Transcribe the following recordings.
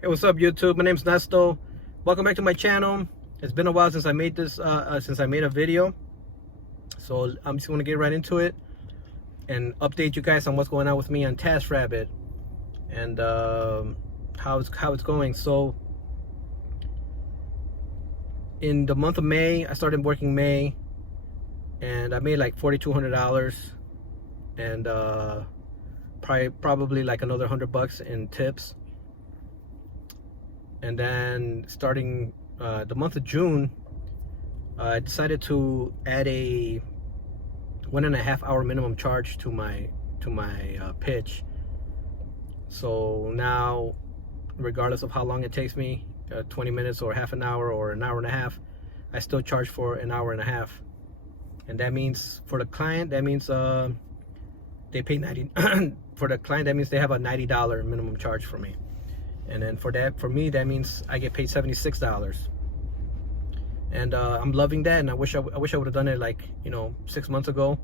Hey, what's up, YouTube? My name's Nesto. Welcome back to my channel. It's been a while since I made this, since I made a video. So I'm just gonna get right into it and update you guys on what's going on with me on Taskrabbit and how it's going. So in the month of May, I started working May, and I made like $4,200, and probably like another $100 in tips. And then starting the month of June, I decided to add a 1.5 hour minimum charge to my pitch. So now, regardless of how long it takes me, 20 minutes or half an hour or an hour and a half, I still charge for an hour and a half. And that means for the client, that means they pay 90 for the client, that means they have a $90 minimum charge for me. And then for me, that means I get paid $76. And I'm loving that, and I wish I would have done it like 6 months ago.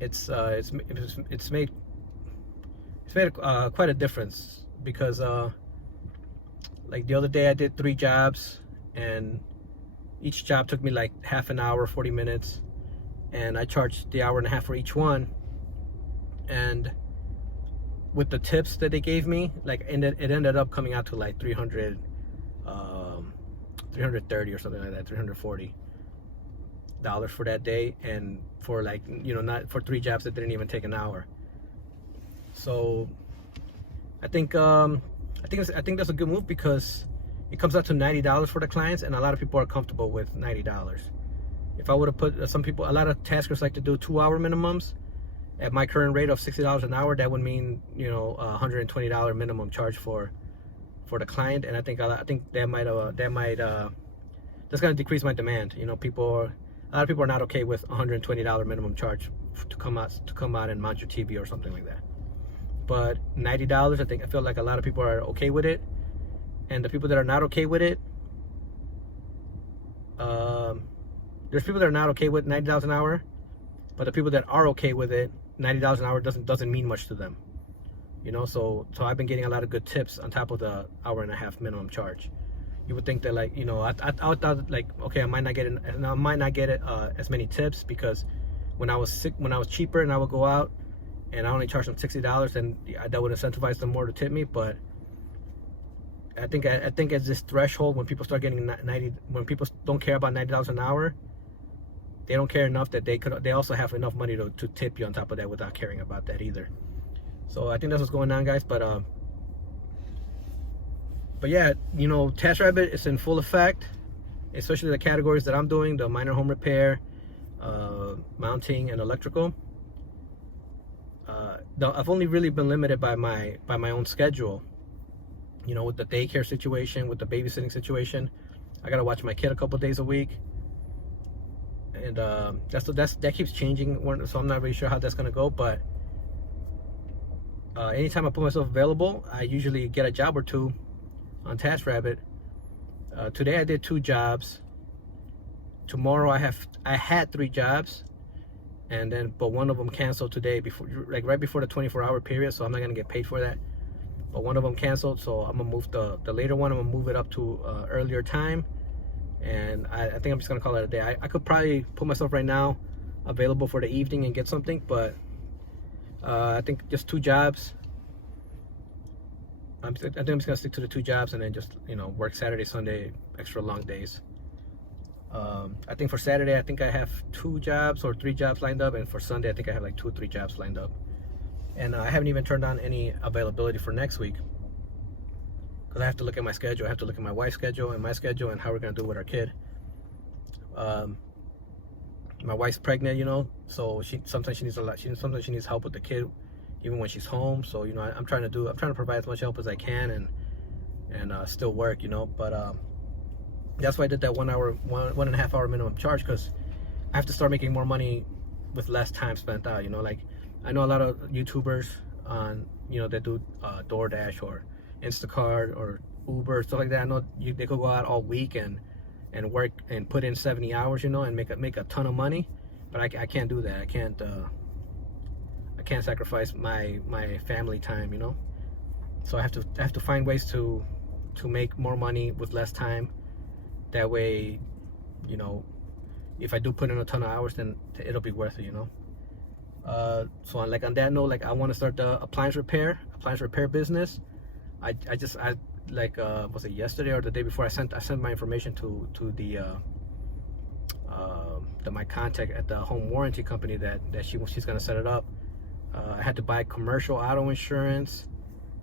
It's made quite a difference, because like the other day I did 3 jobs, and each job took me like half an hour, 40 minutes, and I charged the hour and a half for each one. And with the tips that they gave me, like, and it ended up coming out to like 330 or something like that, $340 for that day, and for like not for 3 jobs that didn't even take an hour. So I think that's a good move, because it comes out to $90 for the clients, and a lot of people are comfortable with $90. If I would have put a lot of taskers like to do 2-hour minimums. At my current rate of $60 an hour, that would mean $120 minimum charge for the client, and I think that's gonna decrease my demand. A lot of people are not okay with $120 minimum charge to come out and mount your TV or something like that. But $90, I feel like a lot of people are okay with it, and the people that are not okay with it, there's people that are not okay with $90 an hour, but the people that are okay with it, $90 an hour doesn't mean much to them, so I've been getting a lot of good tips on top of the hour and a half minimum charge. You would think that, like, I thought, like, okay, I might not get as many tips, because when I was cheaper and I would go out and I only charged them $60, then that would incentivize them more to tip me. But I think at this threshold, when people start getting when people don't care about $90 an hour, they don't care enough that they also have enough money to tip you on top of that without caring about that either. So I think that's what's going on, guys. But yeah, Taskrabbit is in full effect, especially the categories that I'm doing: the minor home repair, mounting, and electrical. I've only really been limited by my own schedule, with the daycare situation, with the babysitting situation. I gotta watch my kid a couple days a week. And that keeps changing, so I'm not really sure how that's gonna go. But anytime I put myself available, I usually get a job or two on Taskrabbit. Today I did 2 jobs. Tomorrow I had 3 jobs, but one of them canceled today, right before the 24-hour period. So I'm not gonna get paid for that. But one of them canceled, so I'm gonna move the later one. I'm gonna move it up to earlier time. And I think I'm just gonna call it a day. I could probably put myself right now available for the evening and get something, but I think just 2 jobs. I think I'm just gonna stick to the 2 jobs, and then just work Saturday, Sunday, extra long days. I think for Saturday, I think I have 2 jobs or 3 jobs lined up, and for Sunday, I think I have like 2 or 3 jobs lined up. And I haven't even turned on any availability for next week, because I have to look at my schedule. I have to look at my wife's schedule and my schedule, and how we're gonna do with our kid. My wife's pregnant, so sometimes she needs help with the kid, even when she's home. So I'm trying to provide as much help as I can, and still work, But that's why I did that 1.5 hour minimum charge, because I have to start making more money with less time spent out. Like, I know a lot of YouTubers on that do DoorDash or Instacart or Uber, stuff like that. I know they could go out all week and work and put in 70 hours, and make a ton of money. But I can't do that. I can't sacrifice my family time, So I have to find ways to make more money with less time. That way, you know, if I do put in a ton of hours, then it'll be worth it, you know. So like on that note, like I want to start the appliance repair business. I like was it yesterday or the day before, I sent my information to my contact at the home warranty company that she's gonna set it up. I had to buy commercial auto insurance.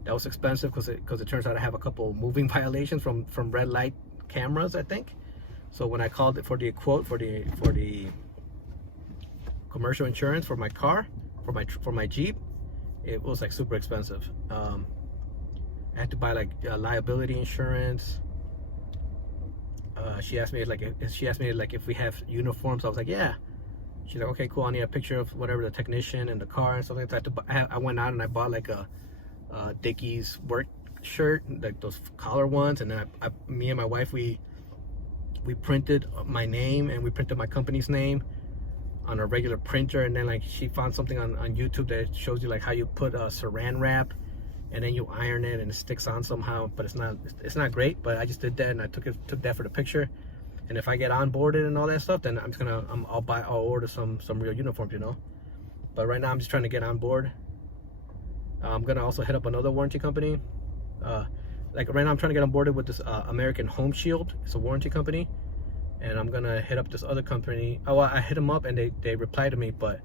That was expensive because it turns out I have a couple moving violations from red light cameras, I think. So when I called it for the quote for the commercial insurance for my car, for my Jeep, it was like super expensive. I had to buy like liability insurance. She asked me like if we have uniforms. I was like, yeah. She's like, okay, cool. I need a picture of whatever, the technician and the car and stuff like that. I went out and I bought like a Dickies work shirt, like those collar ones, and then me and my wife, we printed my name and we printed my company's name on a regular printer, and then like she found something on YouTube that shows you like how you put a saran wrap and then you iron it and it sticks on somehow, but it's not great. But I just did that and I took that for the picture. And if I get onboarded and all that stuff, then I'll order some real uniforms, you know. But right now I'm just trying to get on board. I'm gonna also hit up another warranty company. Like right now I'm trying to get on board with this American Home Shield. It's a warranty company, and I'm gonna hit up this other company. Oh, I hit them up and they replied to me, but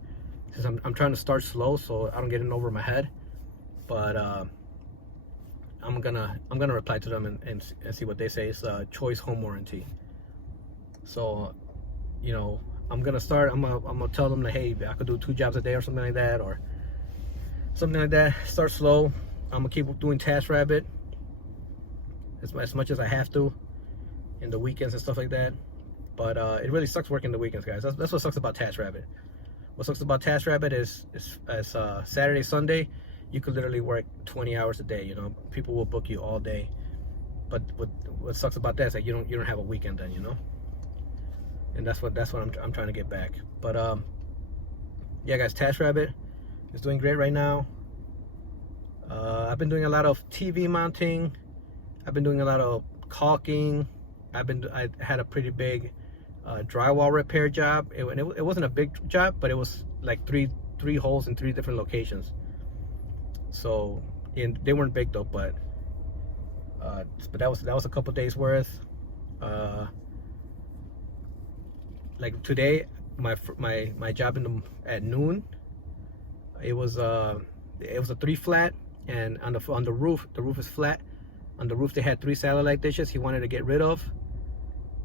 since I'm trying to start slow so I don't get in over my head. But I'm gonna reply to them and see what they say. It's Choice Home Warranty. So, you know, I'm gonna tell them that, hey, I could do 2 jobs a day or something like that, or something like that. Start slow. I'm gonna keep doing Taskrabbit as much as I have to in the weekends and stuff like that. But it really sucks working the weekends, guys. That's what sucks about Taskrabbit. What sucks about Taskrabbit is Saturday, Sunday, you could literally work 20 hours a day. You know, people will book you all day. But what sucks about that is that you don't have a weekend then, you know. And that's what I'm trying to get back. But yeah, guys, Taskrabbit is doing great right now. I've been doing a lot of TV mounting. I've been doing a lot of caulking. I had a pretty big drywall repair job. It wasn't a big job, but it was like three holes in 3 different locations. So they weren't big though, but that was a couple days worth. Like today, my job at noon, it was a 3 flat, and on the roof is flat. On the roof they had 3 satellite dishes he wanted to get rid of,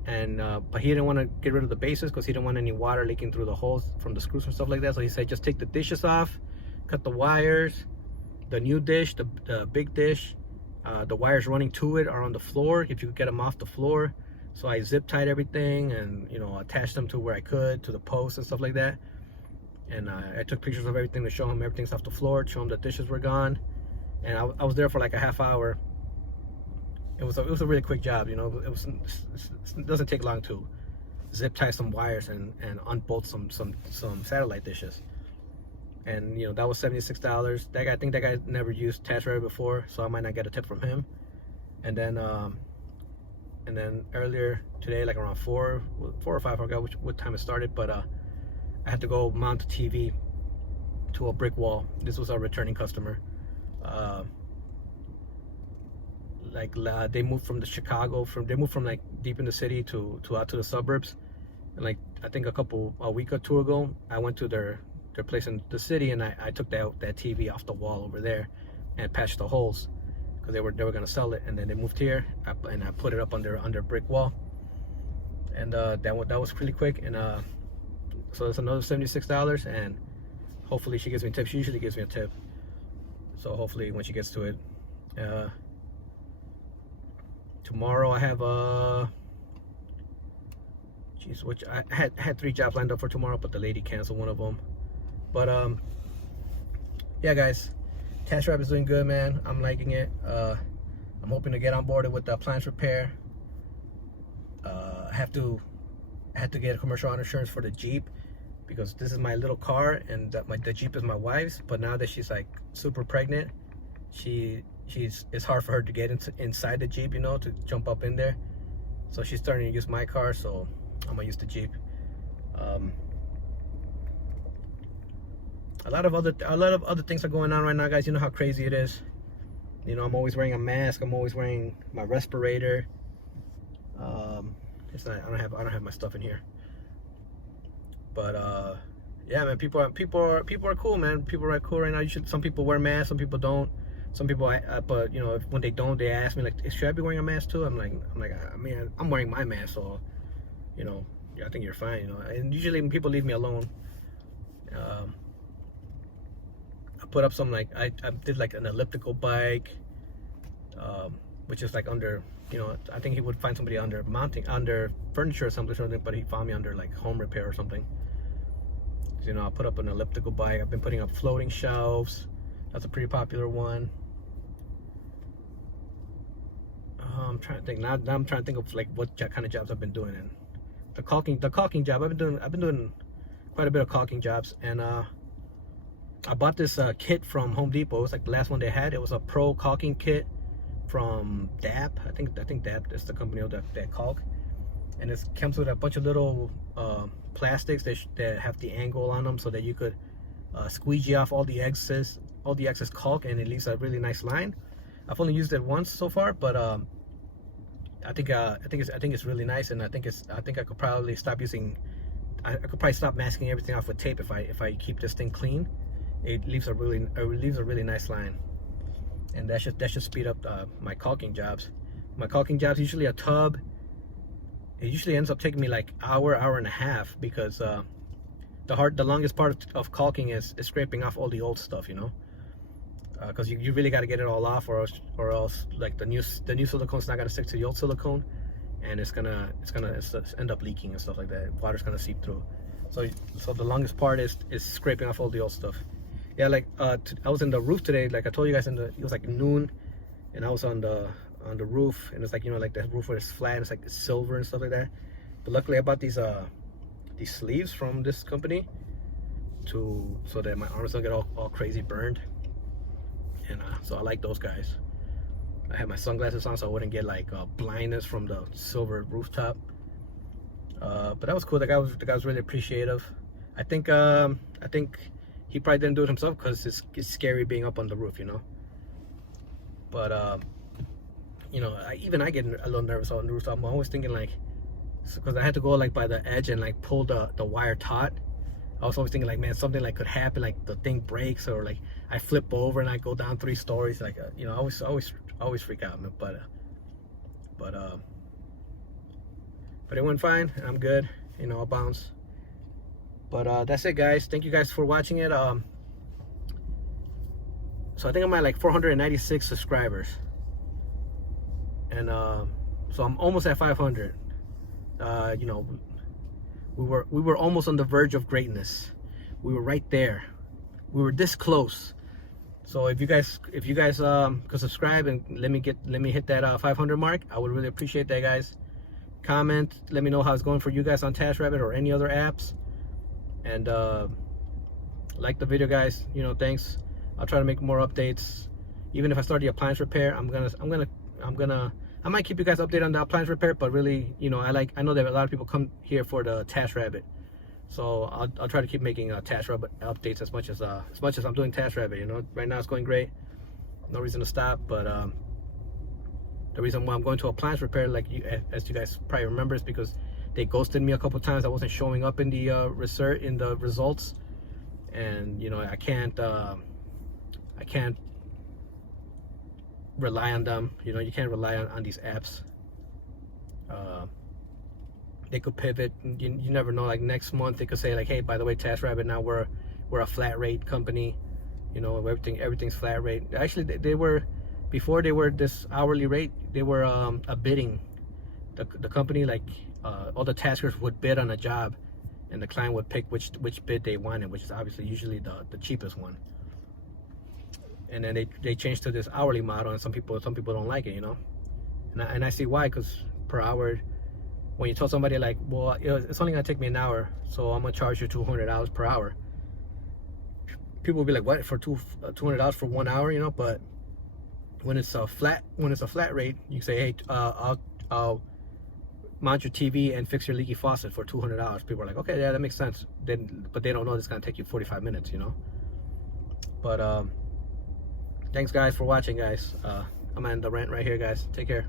and but he didn't want to get rid of the bases because he didn't want any water leaking through the holes from the screws and stuff like that. So he said just take the dishes off, cut the wires. The new dish, the big dish, the wires running to it are on the floor, if you could get them off the floor. So I zip tied everything and, you know, attached them to where I could, to the posts and stuff like that. And I took pictures of everything to show him everything's off the floor, show him the dishes were gone. And I was there for like a half hour. It was a really quick job, you know. It doesn't take long to zip tie some wires and unbolt some satellite dishes. And, you know, that was $76. I think that guy never used Taskrabbit before, so I might not get a tip from him. And then earlier today, like around 4 or 5, I forgot what time it started, but I had to go mount a TV to a brick wall. This was a returning customer. They moved from they moved from like deep in the city to out to the suburbs. And like I think a week or 2 ago, I went to their place in the city, and I took that TV off the wall over there and patched the holes because they were gonna sell it. And then they moved here, and I put it up under a brick wall, and that was pretty quick. And so it's another $76, and hopefully she gives me a tip. She usually gives me a tip, so hopefully when she gets to it. Tomorrow I have which I had 3 jobs lined up for tomorrow, but the lady canceled one of them. But yeah, guys, Taskrabbit is doing good, man. I'm liking it. I'm hoping to get on board with the appliance repair. I have to get a commercial auto insurance for the Jeep because this is my little car, and the Jeep is my wife's. But now that she's like super pregnant, she it's hard for her to get inside the Jeep, you know, to jump up in there. So she's starting to use my car, so I'm gonna use the Jeep. A lot of other things are going on right now, guys. You know how crazy it is. You know, I'm always wearing a mask. I'm always wearing my respirator. It's not, I don't have my stuff in here. But yeah, man, people are cool, man. People are cool right now. Some people wear masks, some people don't. Some people, but you know, when they don't, they ask me like, should I be wearing a mask too? I'm like, I mean, I'm wearing my mask, so you know, yeah, I think you're fine, you know. And usually when people leave me alone, I put up some, like, I did like an elliptical bike, which is like under, you know, I think he would find somebody under furniture or something, but he found me under like home repair or something. So, you know, I put up an elliptical bike. I've been putting up floating shelves. That's a pretty popular one. I'm trying to think now. I'm trying to think of like what kind of jobs I've been doing. And the caulking job, I've been doing quite a bit of caulking jobs. And I bought this kit from Home Depot. It's like the last one they had. It was a pro caulking kit from DAP. I think DAP is the company of that caulk. And it comes with a bunch of little plastics that have the angle on them, so that you could squeegee off all the excess caulk, and it leaves a really nice line. I've only used it once so far, but I think it's really nice, and I think I could probably stop using. I could probably stop masking everything off with tape if I keep this thing clean. It leaves a really nice line, and that should speed up my caulking jobs. My caulking jobs, usually a tub. It usually ends up taking me like hour and a half, because the longest part of caulking is scraping off all the old stuff, you know, because you really got to get it all off, or else like the new silicone's not gonna stick to the old silicone, and it's gonna end up leaking and stuff like that. Water's gonna seep through. So the longest part is scraping off all the old stuff. Yeah, like I was in the roof today, like I told you guys, it was like noon, and I was on the roof, and it's like, you know, like the roof where it's flat, it's like it's silver and stuff like that. But luckily I bought these sleeves from this company so that my arms don't get all crazy burned, and so I like those guys. I had my sunglasses on so I wouldn't get like blindness from the silver rooftop. But that was cool. The guy was really appreciative. I think he probably didn't do it himself because it's scary being up on the roof, you know. But you know, even I get a little nervous on the roof. So I'm always thinking, like, because I had to go like by the edge and like pull the wire taut. I was always thinking, like, man, something like could happen, like the thing breaks, or like I flip over and I go down 3 stories. Like, you know, I always freak out, man. But it went fine. I'm good. You know, I'll bounce. But that's it, guys. Thank you guys for watching it. So I think I'm at like 496 subscribers, and so I'm almost at 500. You know, we were almost on the verge of greatness. We were right there. We were this close. So if you guys could subscribe and let me hit that 500 mark, I would really appreciate that, guys. Comment, let me know how it's going for you guys on Taskrabbit or any other apps, and like the video, guys. You know, thanks. I'll try to make more updates. Even if I start the appliance repair, I might keep you guys updated on the appliance repair, but really, you know, I know that a lot of people come here for the Taskrabbit, so I'll try to keep making Taskrabbit updates as much as I'm doing Taskrabbit. You know, right now it's going great, no reason to stop. But the reason why I'm going to appliance repair, like as you guys probably remember, is because they ghosted me a couple times. I wasn't showing up in the results, and you know, I can't rely on them. You know, you can't rely on these apps. They could pivot. You never know. Like next month, they could say like, hey, by the way, Taskrabbit, now we're a flat rate company. You know, everything's flat rate. Actually, they were, before they were this hourly rate, they were a bidding. The company, like all the taskers would bid on a job, and the client would pick which bid they wanted, which is obviously usually the cheapest one. And then they changed to this hourly model, and some people don't like it, you know. And I see why, because per hour, when you tell somebody like, well, it's only gonna take me an hour, so I'm gonna charge you $200 per hour. People will be like, what, for $200 for 1 hour, you know? But When it's a flat rate, you say, hey, I'll mount your TV and fix your leaky faucet for $200. People are like, okay, yeah, that makes sense. But they don't know it's gonna take you 45 minutes, you know. But thanks guys for watching, guys. I'm gonna end the rant right here, guys. Take care.